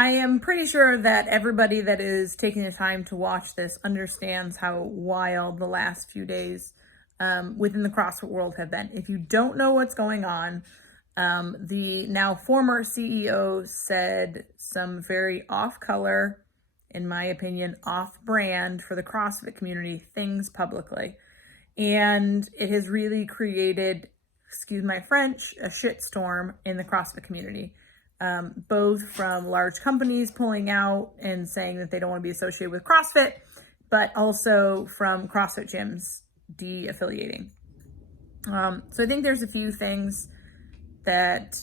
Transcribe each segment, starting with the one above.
I am pretty sure that everybody that is taking the time to watch this understands how wild the last few days within the CrossFit world have been. If you don't know what's going on, the now former CEO said some very off-color, in my opinion, off-brand for the CrossFit community things publicly. And it has really created, excuse my French, a shitstorm in the CrossFit community. Both from large companies pulling out and saying that they don't want to be associated with CrossFit, but also from CrossFit gyms de-affiliating. So I think there's a few things that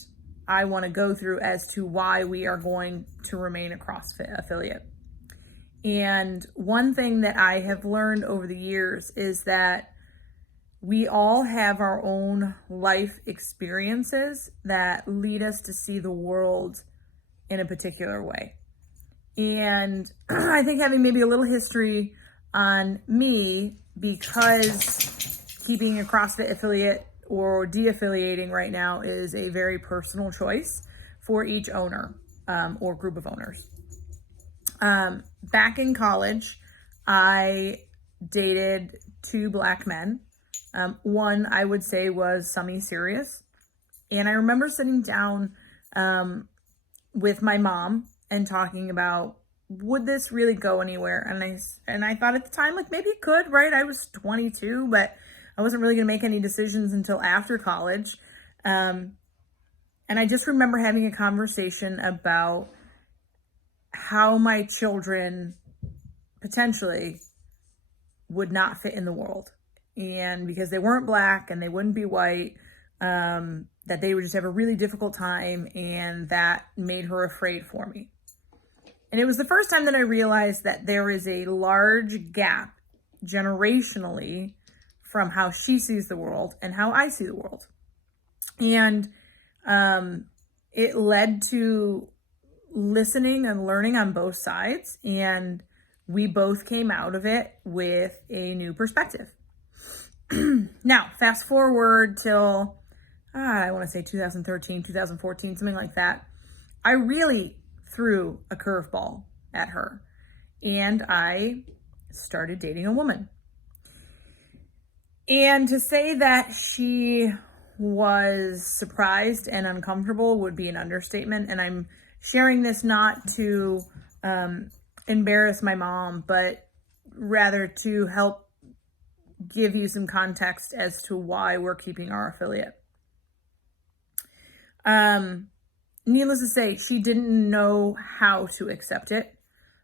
I want to go through as to why we are going to remain a CrossFit affiliate. And one thing that I have learned over the years is that we all have our own life experiences that lead us to see the world in a particular way. And I think having maybe a little history on me, because keeping a CrossFit affiliate or de-affiliating right now is a very personal choice for each owner or group of owners. Back in college, I dated 2 Black men. One I would say was semi-serious. And I remember sitting down with my mom and talking about, would this really go anywhere? And I thought at the time, like, maybe it could, right? I was 22, but I wasn't really going to make any decisions until after college. And I just remember having a conversation about how my children potentially would not fit in the world. And because they weren't Black and they wouldn't be white, that they would just have a really difficult time, and that made her afraid for me. And it was the first time that I realized that there is a large gap generationally from how she sees the world and how I see the world. And it led to listening and learning on both sides, and we both came out of it with a new perspective. Now, fast forward till, I want to say 2013, 2014, something like that. I really threw a curveball at her, and I started dating a woman. And to say that she was surprised and uncomfortable would be an understatement. And I'm sharing this not to embarrass my mom, but rather to help give you some context as to why we're keeping our affiliate. Needless to say, she didn't know how to accept it,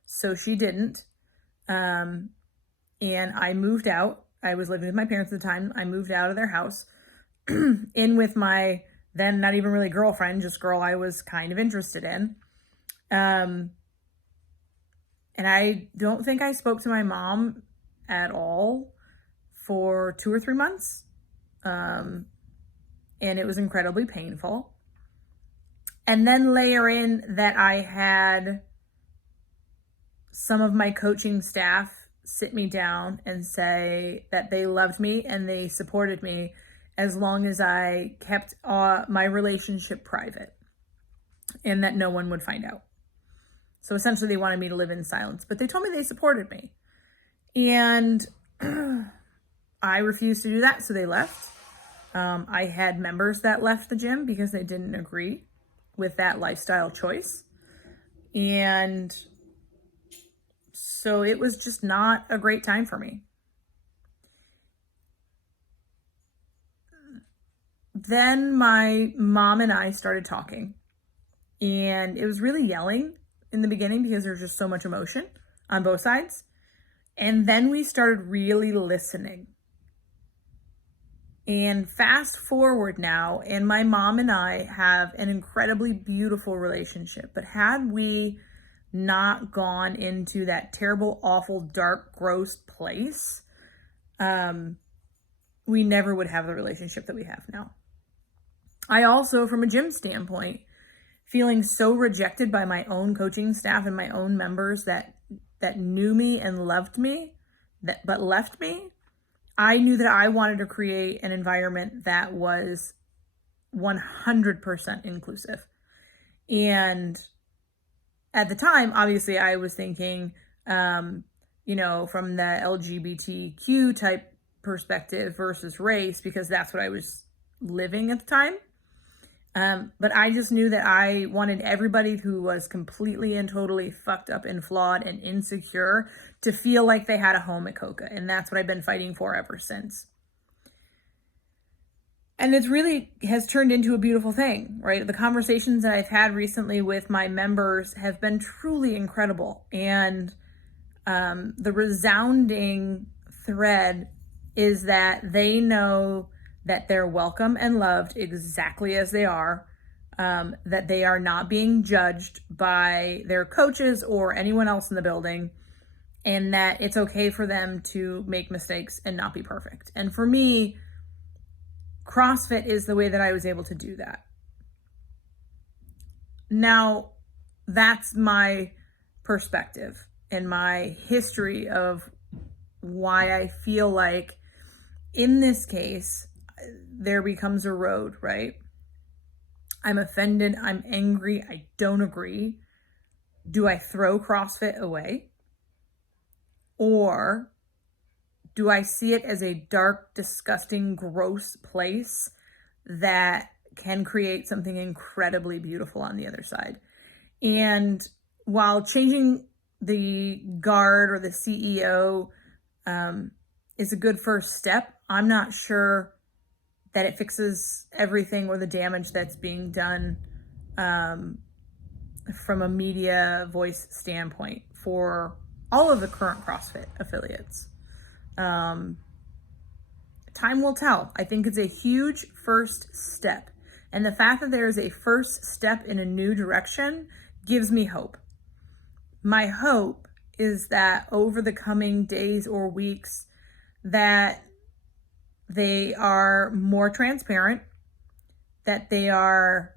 so she didn't. And I moved out. I was living with my parents at the time. I moved out of their house in with my then not even really girlfriend, just girl I was kind of interested in. And I don't think I spoke to my mom at all for 2 or 3 months. And it was incredibly painful. And then layer in that I had some of my coaching staff sit me down and say that they loved me and they supported me as long as I kept my relationship private and that no one would find out. So essentially they wanted me to live in silence, but they told me they supported me. And I refused to do that, so they left. I had members that left the gym because they didn't agree with that lifestyle choice. And so it was just not a great time for me. Then my mom and I started talking, and it was really yelling in the beginning because there's just so much emotion on both sides. And then we started really listening. And fast forward now, and my mom and I have an incredibly beautiful relationship. But had we not gone into that terrible, awful, dark, gross place, we never would have the relationship that we have now. I also, from a gym standpoint, feeling so rejected by my own coaching staff and my own members that knew me and loved me, but left me, I knew that I wanted to create an environment that was 100% inclusive. And at the time, obviously, I was thinking, you know, from the LGBTQ type perspective versus race, because that's what I was living at the time. But I just knew that I wanted everybody who was completely and totally fucked up and flawed and insecure to feel like they had a home at Coca. And that's what I've been fighting for ever since. And it really has turned into a beautiful thing, right? The conversations that I've had recently with my members have been truly incredible. And the resounding thread is that they know that they're welcome and loved exactly as they are, that they are not being judged by their coaches or anyone else in the building, and that it's okay for them to make mistakes and not be perfect. And for me, CrossFit is the way that I was able to do that. Now, that's my perspective and my history of why I feel like in this case, there becomes a road, right? I'm offended. I'm angry. I don't agree. Do I throw CrossFit away? Or do I see it as a dark, disgusting, gross place that can create something incredibly beautiful on the other side? And while changing the guard or the CEO is a good first step, I'm not sure that it fixes everything or the damage that's being done from a media voice standpoint for all of the current CrossFit affiliates. Time will tell. I think it's a huge first step. And the fact that there is a first step in a new direction gives me hope. My hope is that over the coming days or weeks, that they are more transparent, that they are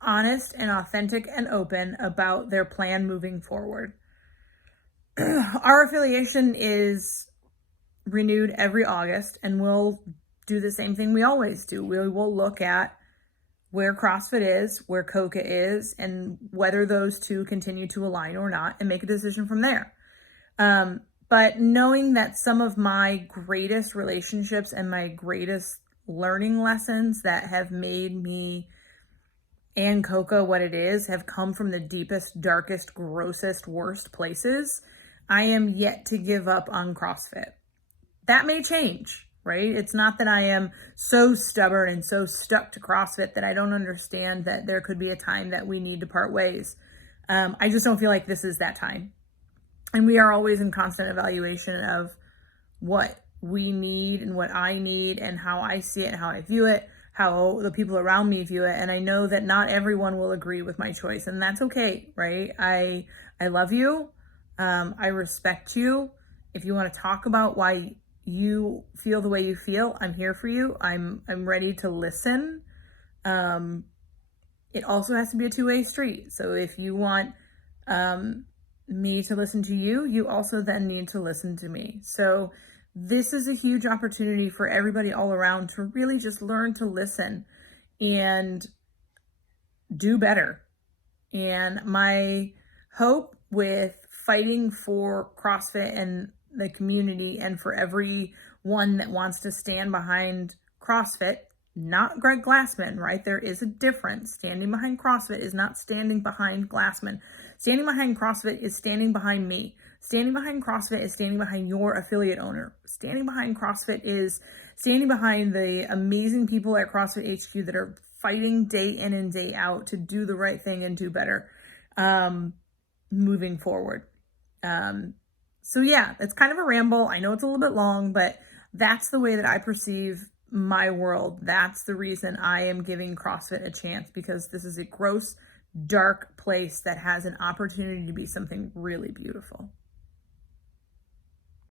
honest and authentic and open about their plan moving forward. Our affiliation is renewed every August, and we'll do the same thing we always do. We will look at where CrossFit is, where Coca is, and whether those two continue to align or not, and make a decision from there. But knowing that some of my greatest relationships and my greatest learning lessons that have made me and Coca what it is have come from the deepest, darkest, grossest, worst places, I am yet to give up on CrossFit. That may change, right? It's not that I am so stubborn and so stuck to CrossFit that I don't understand that there could be a time that we need to part ways. I just don't feel like this is that time. And we are always in constant evaluation of what we need and what I need and how I see it and how I view it, how the people around me view it. And I know that not everyone will agree with my choice, and that's okay, right? I love you. I respect you. If you want to talk about why you feel the way you feel, I'm here for you. I'm ready to listen. It also has to be a two-way street. So if you want me to listen to you, you also then need to listen to me. So this is a huge opportunity for everybody all around to really just learn to listen and do better. And my hope with fighting for CrossFit and the community and for everyone that wants to stand behind CrossFit, not Greg Glassman, right? There is a difference. Standing behind CrossFit is not standing behind Glassman. Standing behind CrossFit is standing behind me. Standing behind CrossFit is standing behind your affiliate owner. Standing behind CrossFit is standing behind the amazing people at CrossFit HQ that are fighting day in and day out to do the right thing and do better moving forward. So yeah, it's kind of a ramble. I know it's a little bit long, but that's the way that I perceive my world. That's the reason I am giving CrossFit a chance, because this is a gross, dark place that has an opportunity to be something really beautiful.